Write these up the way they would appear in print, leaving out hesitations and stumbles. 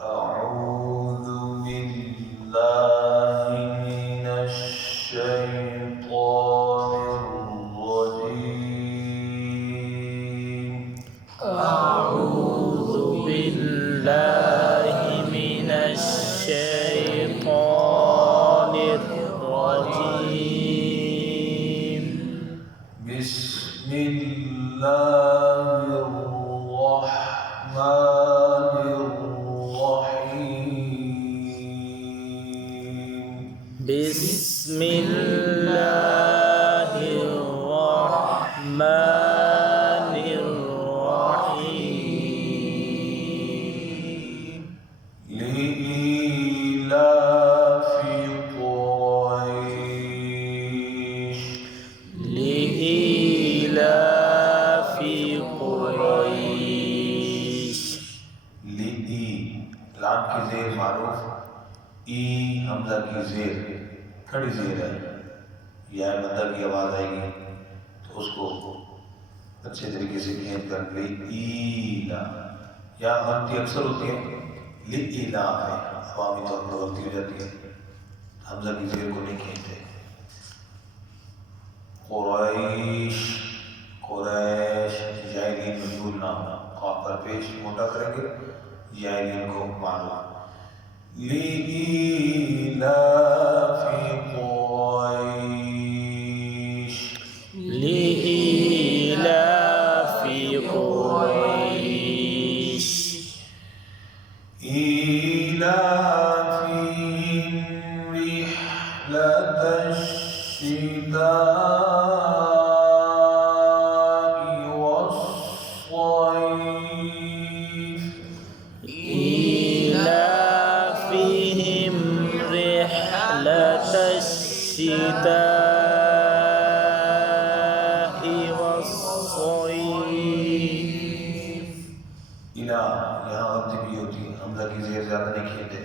أعوذ بالله من الشيطان الرجيم. أعوذ بالله من الشيطان الرجيم. بسم الله الرحمن الرحيم. بسم الله الرحمن الرحيم. لإيلاف قريش. لإيلاف قريش. ली लाम की जेर मारूफ ई हमजा की जेर खड़ी जेर है या बंदा की आवाज आएगी तो उसको अच्छे तरीके से खींच कर ली ईला या गलती अक्सर होती है ली ईला है अवामी तौर पर गलती हो जाती है हमजा की जेर को नहीं खींचते कुरैश कुरैश जायलीन मजबूर नाम काफ पर पेश मोटा करेंगे जायलीन को मालूम लीलाफि कुरैश لإيلاف قريش. إيلافهم رحلة الشتاء والصيف. إيلافهم رحلة الشتاء والصيف. इला यहाँ गलती भी होती है हमजा की जेर ज्यादा नहीं खींचते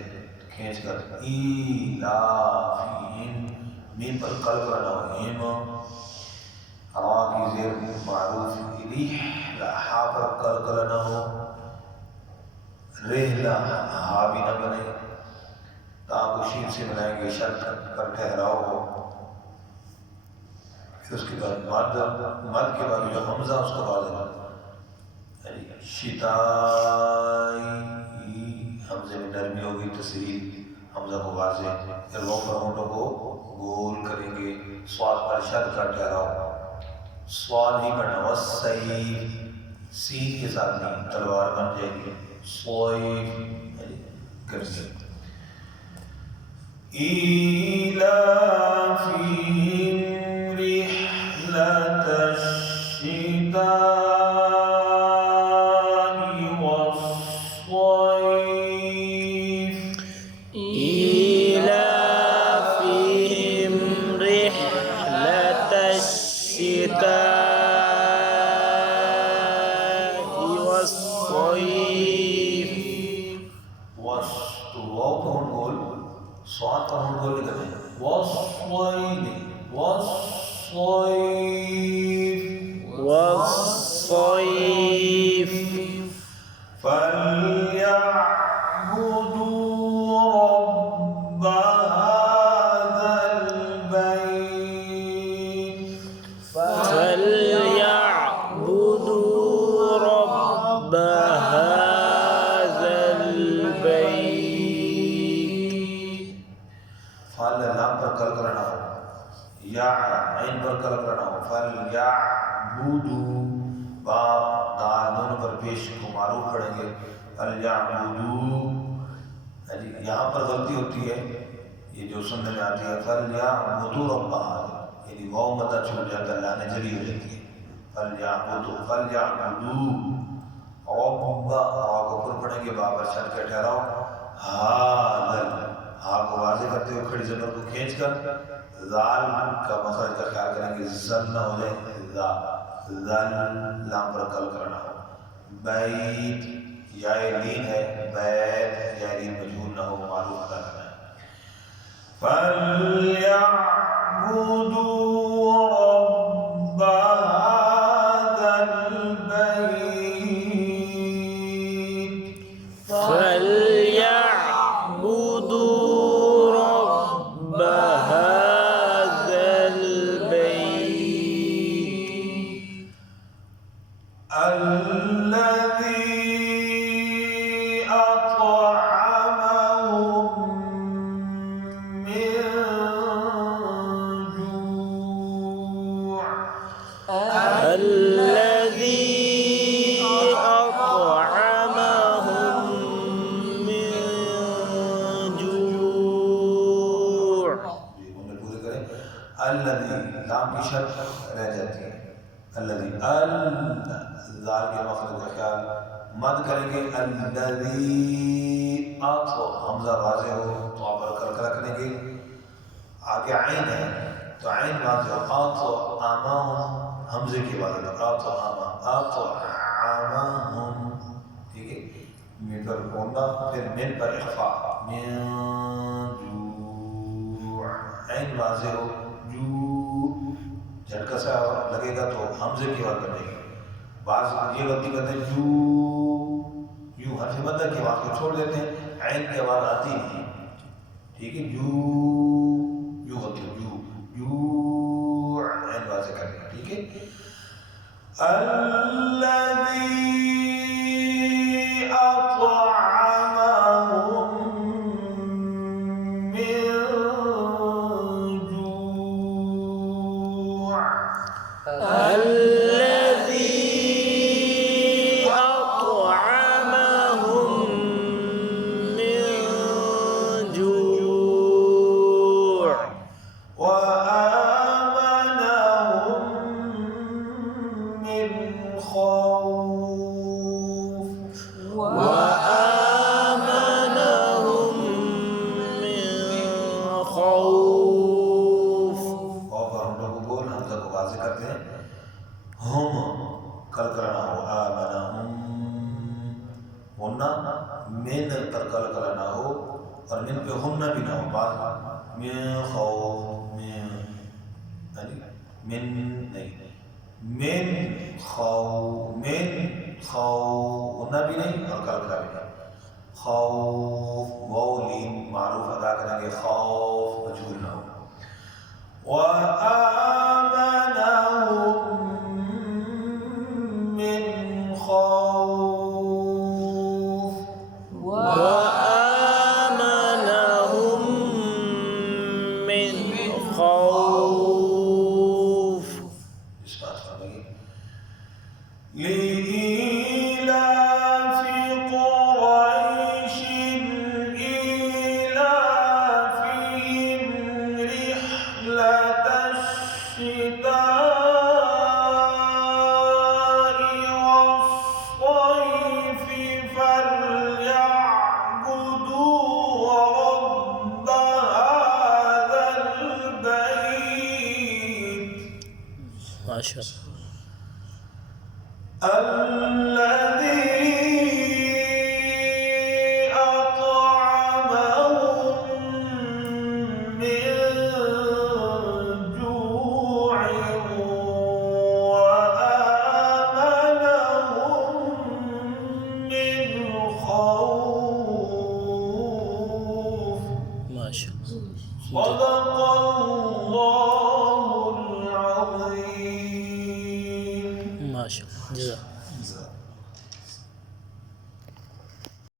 खींच कर ईलाफिहिम मीम पर कल करना हो हिम हवा की जेर मारूफ रिहला हा पर कल करना हो रेहला हा भी न बने ताको शीन से बनाएंगे शर्त पर ठहराव हो फिर उसके बाद मद मद के बाद जो हमजा उसको बाद शिताई हमजे में नरमी होगी तस्वीर हमजा को वाजे फिर वो होंठों को गोल करेंगे स्वाद पर शद का ठहराव स्वाद ही पढ़ना वसई सीन के साथ नहीं तलवार बन जाएगी सोई गर्मी إيلافهم رحلة الشتاء والصيف. إيلافهم رحلة الشتاء والصيف. वाव का होंठ गोल स्वाद का होंठ गोल निकल है वस्वैनी वस्वैफ والصيف. فليعبدوا رب هذا البيت. فليعبدوا رب هذا البيت. फल लाम पर कल करना हो या आइन पर कल करना हो फल या बुदू बा दाल दोनों पर पेश को मारूफ पढ़ेंगे फल या बुदू यहाँ पर गलती होती है ये जो सुनने में आती है फल या बुदू रब्बा यानी वाव मता छूट जाता है लाने जली हो जाती है फल या बुदू रब्बा को ऊपर पढ़ेंगे बाबर शर के ठहराओ हादल हा को वाजे करते हुए खड़ी जबर को खींच कर जाल का मखरज का ख्याल करेंगे जल ना हो जाए जल लाम पर कल करना हो बैत या लीन है बैत या लीन मजबूर ना हो मालूम अदा करना है फलयअबुदू रब्ब हाज़ा البيت. فليعبدوا लाम की शर्त रह जाती है। अल्लज़ी अल ज़ाल के मखरज का ख्याल मद करेंगे। अल्लज़ी आप हमज़ा वाज़े हो तो आप कर करेंगे। आगे आइन है तो आइन वाज़े हो। आप आमा हमज़े के बाद आप आमा हम, ठीक है। मिन पर बोलना, फिर मिन पर इख्फा, मिन जू आइन वाज़े हो जू झटका सा लगेगा तो हमज़े की आवाज़ बनेगी। बाज़ ये गलती करते हैं जू यूँ हर्फ मद्दा की आवाज़ को छोड़ देते हैं, आइन की आवाज़ आती नहीं, ठीक है। जू यूँ गलती जू जू आइन वाज़े करना, ठीक है। अल्लज़ी अत्अमहुम मिन जू' الذي أطعمهم من جوع وآمنهم من خوف وآمنهم من خوف। और हम लोग बोल हमजा को वाज़े करते हैं। हम कल करना हो आमनहुम हुन्ना, मिन पर कल करना हो और मिन पे हुन्ना भी ना हो। बात मिन खौफ मिन नहीं मिन खौ हुन्ना भी नहीं और कल करा भी नहीं। खौफ वाव लीन मारूफ अदा करेंगे, खौफ मजबूर ना हो। وآمنهم من خوف وآمنهم من خوف। इस बात पर लगी لإيلاف قريش إيلافهم رحلة الشتاء والصيف فليعبدوا رب هذا البيت ما شاء الله.